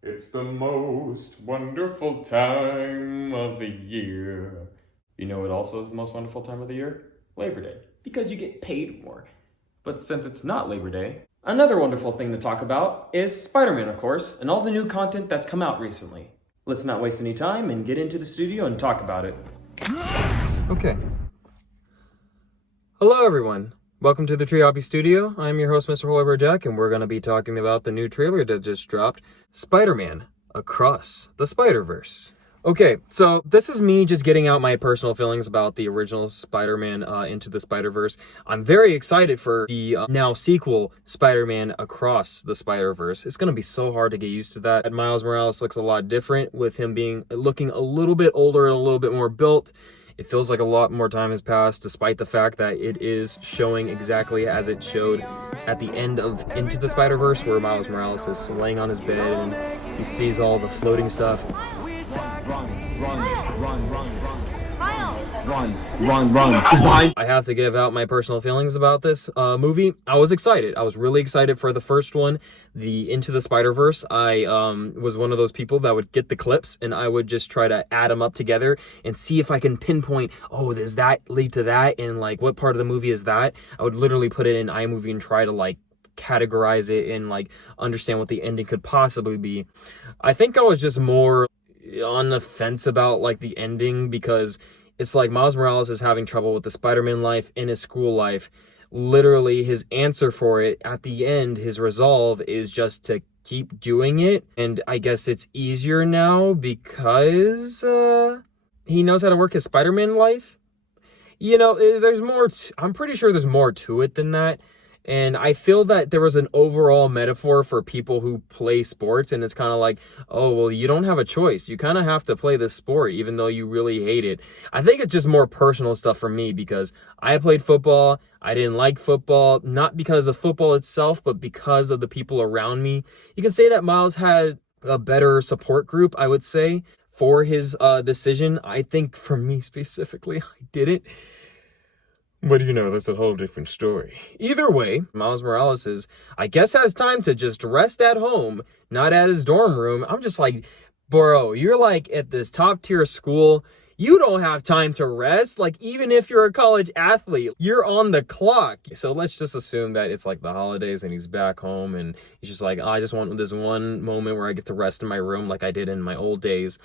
It's the most wonderful time of the year. You know what also is the most wonderful time of the year? Labor Day, because you get paid more. But since it's not Labor Day, another wonderful thing to talk about is Spider-Man, of course, and all the new content that's come out recently. Let's not waste any time and get into the studio and talk about it. Okay. Hello, everyone. Welcome to the Tree Hobby Studio. I'm your host, Mr. Holloway Jack, and we're going to be talking about the new trailer that just dropped, Spider-Man Across the Spiderverse. Okay, so this is me just getting out my personal feelings about the original Spider-Man Into the Spider-Verse. I'm very excited for the now sequel, Spider-Man Across the Spider-Verse. It's going to be so hard to get used to that. Miles Morales looks a lot different with him looking a little bit older and a little bit more built. It feels like a lot more time has passed, despite the fact that it is showing exactly as it showed at the end of Into the Spider-Verse, where Miles Morales is laying on his bed and he sees all the floating stuff. Run. He's behind. I have to give out my personal feelings about this movie. I was excited. I was really excited for the first one, the Into the Spider-Verse. I was one of those people that would get the clips and I would just try to add them up together and see if I can pinpoint, oh, does that lead to that? And like, what part of the movie is that? I would literally put it in iMovie and try to like categorize it and like understand what the ending could possibly be. I think I was just more on the fence about like the ending, because it's like Miles Morales is having trouble with the Spider-Man life in his school life. Literally, his answer for it at the end, his resolve, is just to keep doing it. And I guess it's easier now because he knows how to work his Spider-Man life. You know, there's more. I'm pretty sure there's more to it than that. And I feel that there was an overall metaphor for people who play sports, and it's kind of like, oh, well, you don't have a choice. You kind of have to play this sport, even though you really hate it. I think it's just more personal stuff for me, because I played football. I didn't like football, not because of football itself, but because of the people around me. You can say that Miles had a better support group, I would say, for his decision. I think for me specifically, I didn't. But you know, that's a whole different story. Either way, Miles Morales has time to just rest at home, not at his dorm room. I'm just like, bro, you're like at this top tier school. You don't have time to rest. Like, even if you're a college athlete, you're on the clock. So let's just assume that it's like the holidays and he's back home and he's just like, oh, I just want this one moment where I get to rest in my room like I did in my old days.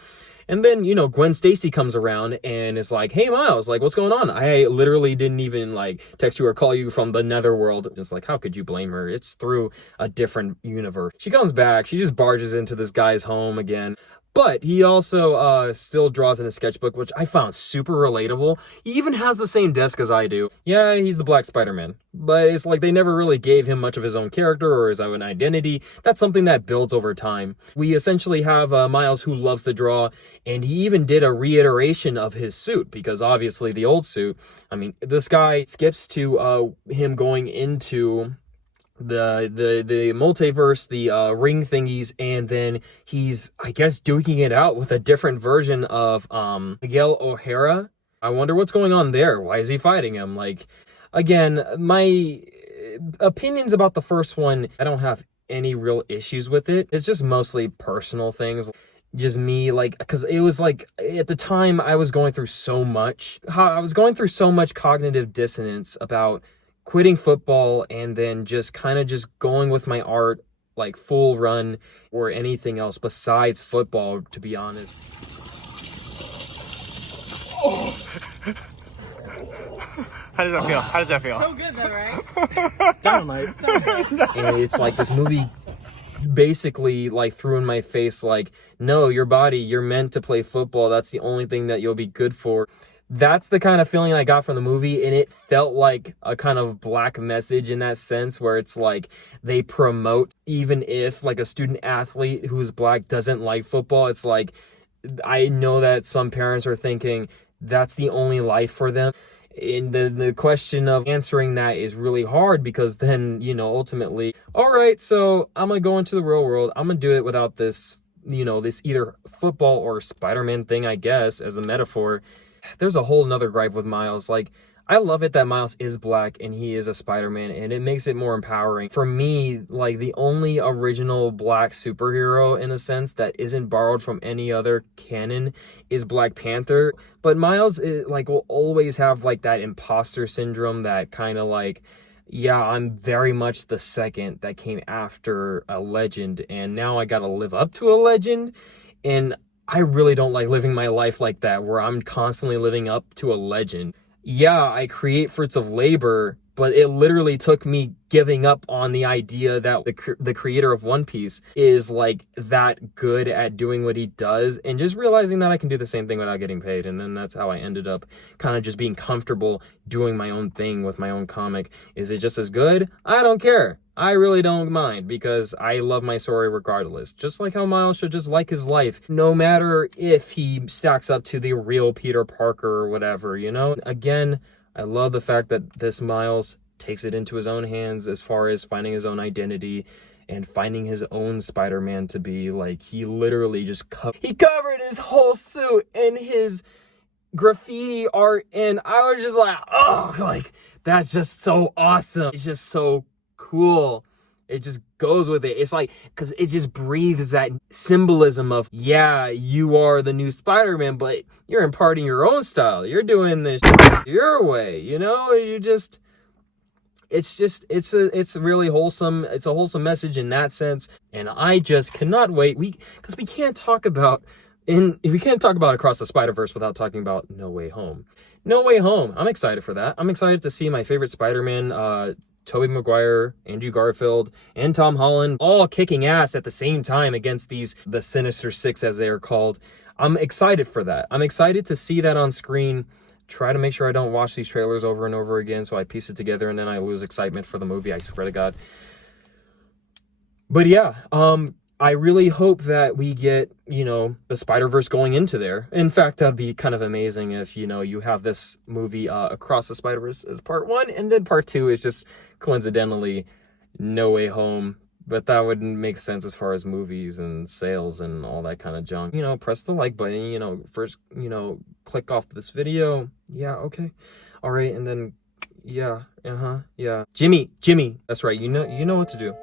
And then, you know, Gwen Stacy comes around and is like, hey, Miles, like, what's going on? I literally didn't even, like, text you or call you from the netherworld. Just like, how could you blame her? It's through a different universe. She comes back. She just barges into this guy's home again. But he also still draws in his sketchbook, which I found super relatable. He even has the same desk as I do. Yeah, he's the Black Spider-Man. But it's like they never really gave him much of his own character or his own identity. That's something that builds over time. We essentially have Miles who loves to draw, and he even did a reiteration of his suit, because obviously the old suit, I mean, this guy skips to him going into the multiverse, the ring thingies, and then he's, I guess, duking it out with a different version of Miguel O'Hara. I wonder what's going on there. Why is he fighting him? Like, again, my opinions about the first one, I don't have any real issues with it. It's just mostly personal things. Just me, like, because it was like, at the time, I was going through so much. I was going through so much cognitive dissonance about quitting football and then just kind of just going with my art, like full run, or anything else besides football, to be honest. Oh. How does that feel? How does that feel? So good though, right? Dynamite. And it's like this movie basically like threw in my face, like, no, your body, you're meant to play football. That's the only thing that you'll be good for. That's the kind of feeling I got from the movie, and it felt like a kind of black message in that sense, where it's like they promote, even if like a student athlete who's black doesn't like football, it's like, I know that some parents are thinking that's the only life for them. And the question of answering that is really hard, because then, you know, ultimately, all right, so I'm going to go into the real world. I'm going to do it without this, you know, this either football or Spider-Man thing, I guess, as a metaphor. There's a whole nother gripe with Miles. Like, I love it that Miles is black and he is a Spider-Man, and it makes it more empowering. For me, like, the only original black superhero, in a sense, that isn't borrowed from any other canon is Black Panther. But Miles, like, will always have, like, that imposter syndrome, that kind of, like, yeah, I'm very much the second that came after a legend, and now I gotta live up to a legend. And I really don't like living my life like that, where I'm constantly living up to a legend. Yeah, I create fruits of labor, but it literally took me giving up on the idea that the creator of One Piece is, like, that good at doing what he does, and just realizing that I can do the same thing without getting paid. And then that's how I ended up kind of just being comfortable doing my own thing with my own comic. Is it just as good? I don't care. I really don't mind, because I love my story regardless. Just like how Miles should just like his life, no matter if he stacks up to the real Peter Parker or whatever, you know? Again, I love the fact that this Miles takes it into his own hands as far as finding his own identity and finding his own Spider-Man to be. Like, he literally just he covered his whole suit in his graffiti art, and I was just like, oh, like, that's just so awesome. It's just so cool. It just goes with it. It's like, because it just breathes that symbolism of, yeah, you are the new Spider-Man, but you're imparting your own style. You're doing this your way, you know? You just, it's really wholesome. It's a wholesome message in that sense. And I just cannot wait. Because we can't talk about Across the Spider-Verse without talking about No Way Home. No Way Home. I'm excited for that. I'm excited to see my favorite Spider-Man, Tobey Maguire, Andrew Garfield, and Tom Holland all kicking ass at the same time against the Sinister Six, as they are called. I'm excited for that. I'm excited to see that on screen. Try to make sure I don't watch these trailers over and over again, so I piece it together and then I lose excitement for the movie, I swear to God. But yeah, I really hope that we get, you know, the Spider-Verse going into there. In fact, that'd be kind of amazing if, you know, you have this movie, Across the Spider-Verse, as part 1, and then part 2 is just coincidentally No Way Home. But that wouldn't make sense as far as movies and sales and all that kind of junk. You know, press the like button, you know, first, you know, click off this video. Yeah, okay. All right, and then, yeah, yeah. Jimmy, that's right, you know what to do.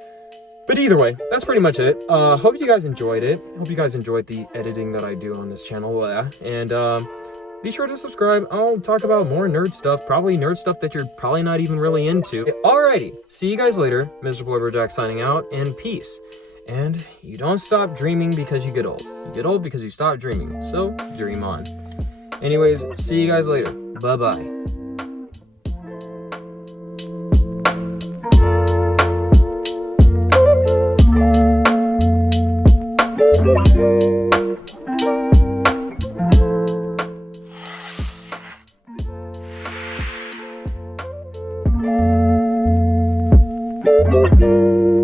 But either way, that's pretty much it. Hope you guys enjoyed it. Hope you guys enjoyed the editing that I do on this channel. And be sure to subscribe. I'll talk about more nerd stuff. Probably nerd stuff that you're probably not even really into. Alrighty, see you guys later. Mr. Blubberjack signing out, and peace. And you don't stop dreaming because you get old. You get old because you stop dreaming. So, dream on. Anyways, see you guys later. Bye-bye. Thank you.